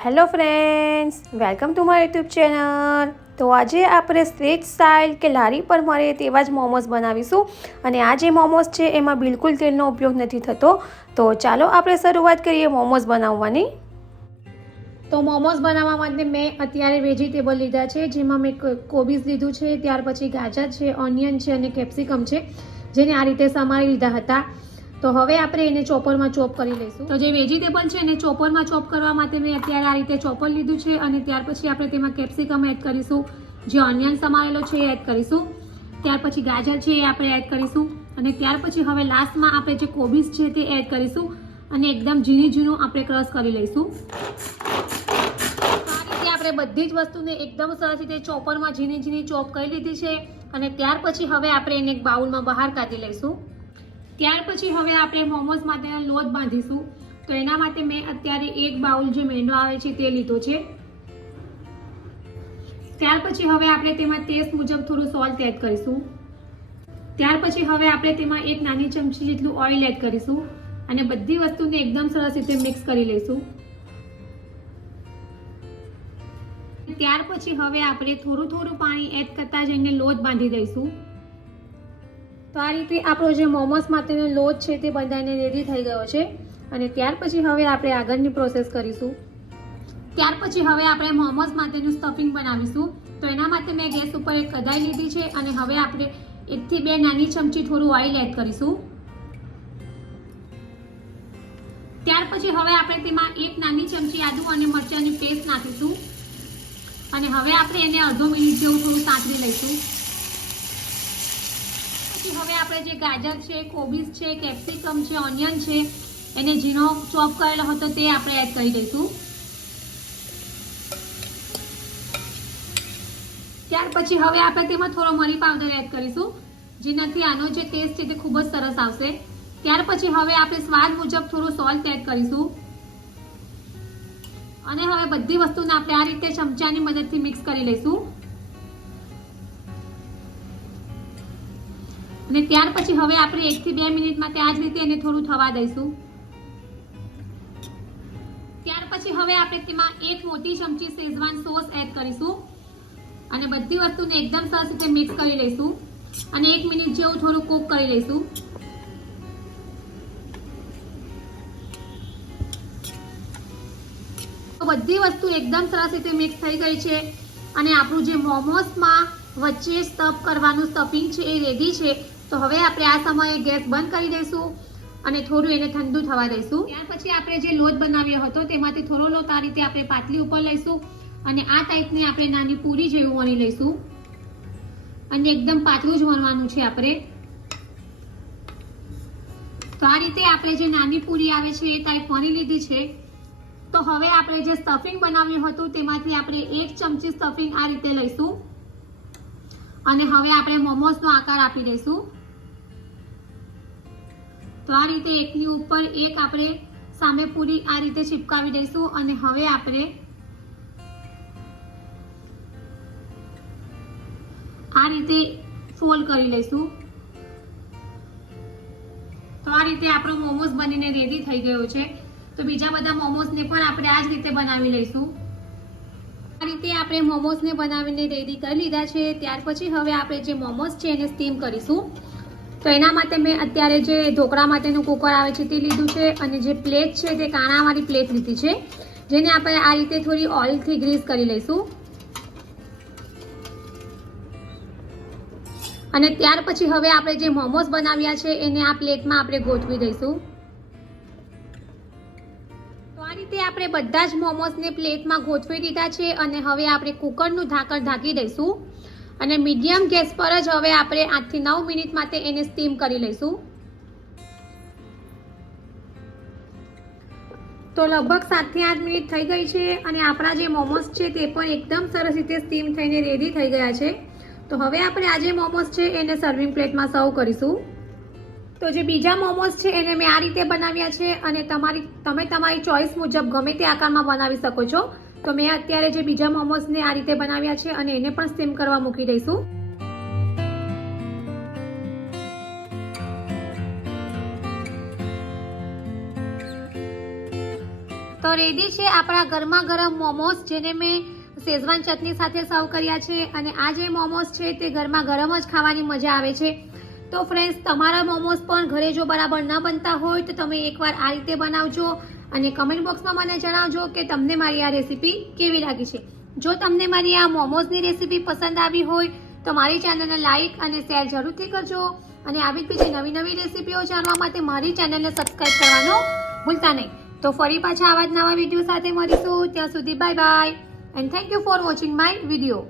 Hello friends, welcome to my YouTube channel. તો આજે આપણે સ્ટ્રીટ સ્ટાઇલ કે લારી પર મળે તેવા જ મોમોઝ બનાવીશું અને આ જે મોમોઝ છે એમાં બિલકુલ તેલનો ઉપયોગ નથી થતો। તો ચાલો આપણે શરૂઆત કરીએ મોમોઝ બનાવવાની। તો મોમોઝ બનાવવા માટે મેં અત્યારે વેજીટેબલ લીધા છે, જેમાં મેં કોબીઝ લીધું છે, ત્યાર પછી ગાજર છે, ઓનિયન છે અને કેપ્સિકમ છે, જેને આ રીતે સમારી લીધા હતા। તો હવે આપણે એને ચોપરમાં ચોપ કરી લઈશું। તો જે વેજીટેબલ છે એને ચોપરમાં ચોપ કરવા માટે મેં અત્યારે આ રીતે ચોપર લીધું છે અને ત્યાર પછી આપણે તેમાં કેપ્સિકમ એડ કરીશું, જે ઓનિયન સમારેલો છે એ એડ કરીશું, ત્યાર પછી ગાજર છે એ આપણે એડ કરીશું અને ત્યાર પછી હવે લાસ્ટમાં આપણે જે કોબીઝ છે તે એડ કરીશું અને એકદમ ઝીણું આપણે ક્રશ કરી લઈશું। આ રીતે આપણે બધી જ વસ્તુને એકદમ સરસ રીતે ચોપરમાં ઝીણી ચોપ કરી લીધી છે અને ત્યાર પછી હવે આપણે એને એક બાઉલમાં બહાર કાઢી લઈશું। ત્યાર પછી હવે આપણે મોમોઝ માટેનો લોટ બાંધીશું। તો એના માટે મેં અત્યારે એક બાઉલ જે મેંદો આવે છે તે લીધો છે। ત્યાર પછી હવે આપણે તેમાં ટેસ્ટ મુજબ થોડું સોલ્ટ એડ કરીશું। ત્યાર પછી હવે આપણે તેમાં એક નાની ચમચી જેટલું ઓઇલ એડ કરીશું અને બધી વસ્તુને એકદમ સરસ રીતે મિક્સ કરી લઈશું। ત્યાર પછી હવે આપણે થોડું પાણી એડ કરતા જઈને લોટ બાંધી દઈશું। તો આ રીતે આપણો જે મોમોઝ માટેનો લોટ છે તે બંધાઈને રેડી થઈ ગયો છે અને ત્યાર પછી હવે આપણે આગળની પ્રોસેસ કરીશું। ત્યાર પછી હવે આપણે મોમોઝ માટેનું સ્ટફિંગ બનાવીશું। તો એના માટે મેં ગેસ ઉપર એક કઢાઈ લીધી છે અને હવે આપણે 1 થી 2 નાની ચમચી થોડું ઓઇલ એડ કરીશું। ત્યાર પછી હવે આપણે તેમાં 1 નાની ચમચી આદુ અને મરચાંની પેસ્ટ નાખીશું અને હવે આપણે એને અડધો મિનિટ જેવું થોડું સાંતળી લઈશું। હવે આપણે જે ગાજર છે, કોબીઝ છે, કેપ્સિકમ છે, ઓનિયન છે, એને ઝીણો ચોપ કરેલો હતો તે આપણે એડ કરી દઈશું। ત્યાર પછી હવે આપણે તેમાં થોડો મરી પાવડર એડ કરીશું, જેનાથી આનો જે ટેસ્ટ છે તે ખૂબ જ સરસ આવશે। ત્યાર પછી હવે આપણે સ્વાદ મુજબ થોડું સોલ્ટ એડ કરીશું અને હવે બધી વસ્તુને આપણે આ રીતે ચમચાની મદદથી મિક્સ કરી લઈશું અને ત્યાર પછી હવે આપણે 1 થી 2 મિનિટ માટે આ જ રીતે એને થોડું થવા દઈશું। ત્યાર પછી હવે આપણે તેમાં 1 મોટી ચમચી શેઝવાન સોસ એડ કરીશું અને બધી વસ્તુને એકદમ સરસ રીતે મિક્સ કરી લઈશું અને 1 મિનિટ જેવું થોડું કૂક કરી લઈશું। તો બધી વસ્તુ એકદમ સરસ રીતે મિક્સ થઈ ગઈ છે અને આપણું જે મોમોઝમાં વચ્ચે સ્ટફ કરવાનું સ્ટફિંગ છે એ રેડી છે। તો હવે આપણે આ સમયે ગેસ બંધ કરી દઈશું અને થોડું એને ઠંડુ થવા દઈશું। ત્યાર પછી આપણે જે લોટ બનાવ્યો હતો તેમાંથી થોડો લોટ આ રીતે આપણે પાટલી ઉપર લઈશું અને આ ટાઈપની આપણે નાની પૂરી જેવું વણી લઈશું અને એકદમ પાતળું જ વણવાનું છે આપણે। તો આ રીતે આપણે જે નાની પૂરી આવે છે એ ટાઈપ વણી લીધી છે। તો હવે આપણે જે સ્ટફિંગ બનાવ્યું હતું તેમાંથી આપણે 1 ચમચી સ્ટફિંગ આ રીતે લઈશું અને હવે આપણે મોમોઝનો આકાર આપી દઈશું। તો આ રીતે એકની ઉપર એક આપણે સામે પૂરી આ રીતે ચિપકાવી દઈશું અને હવે આપણે આ રીતે ફોલ્ડ કરી લઈશું। તો આ રીતે આપણો મોમોઝ બનીને રેડી થઈ ગયો છે। તો બીજા બધા મોમોઝને પણ આપણે આ જ રીતે બનાવી લઈશું। આ રીતે આપણે મોમોઝને બનાવીને રેડી કરી લીધા છે। ત્યાર પછી હવે આપણે જે મોમોઝ છે એને સ્ટીમ કરીશું। તો એના માટે મેં અત્યારે જે ઢોકળા માટેનું કુકર આવે છે તે લીધું છે અને જે પ્લેટ છે તે કાણાવાળી પ્લેટ લીધી છે, જેને આપણે આ રીતે થોડી ઓઇલથી ગ્રીસ કરી લઈશું અને ત્યાર પછી હવે આપણે જે મોમોઝ બનાવ્યા છે એને આ પ્લેટમાં આપણે ગોઠવી દઈશું। તો આ રીતે આપણે બધા જ મોમોઝને પ્લેટમાં ગોઠવી દીધા છે અને હવે આપણે કુકરનું ઢાંકણ ઢાંકી દઈશું અને મીડિયમ ગેસ પર જ હવે આપણે 8 થી 9 મિનિટ માટે એને સ્ટીમ કરી લઈશું। તો લગભગ 7 થી 8 મિનિટ થઈ ગઈ છે અને આપણા જે મોમોઝ છે તે પણ એકદમ સરસ રીતે સ્ટીમ થઈને રેડી થઈ ગયા છે। તો હવે આપણે આ જે મોમોઝ છે એને સર્વિંગ પ્લેટમાં સર્વ કરીશું। તો જે બીજા મોમોઝ છે એને મેં આ રીતે બનાવ્યા છે અને તમે તમારી ચોઈસ મુજબ ગમે તે આકારમાં બનાવી શકો છો। તો મેં અત્યારે જે બીજા મોમોઝને આ રીતે બનાવ્યા છે અને એને પણ સ્ટીમ કરવા મૂકી દઈશું। તો તો રેડી છે આપણા ગરમા ગરમ મોમોસ, જેને મેં શેઝવાન ચટણી સાથે સર્વ કર્યા છે. અને આ જે મોમોસ છે તે ગરમા ગરમ જ ખાવાની મજા આવે છે. તો ફ્રેન્ડ્સ, તમારા મોમોસ પણ ઘરે જો બરાબર ન બનતા હોય તો તમે એકવાર આ રીતે બનાવજો અને કમેન્ટ બોક્સમાં મને જણાવજો કે તમને મારી આ રેસીપી કેવી લાગી છે. જો તમને મારી આ મોમોઝની રેસીપી પસંદ આવી હોય તો મારી ચેનલને લાઇક અને શેર જરૂરથી કરજો. અને આવી જ બીજી નવી નવી રેસીપીઓ જાણવા માટે મારી ચેનલને સબસ્ક્રાઈબ કરવાનું ભૂલતા નહીં. તો ફરી પાછા આવા જ નવા વિડીયો સાથે મળીશું. ત્યાં સુધી bye bye and thank you for watching my video.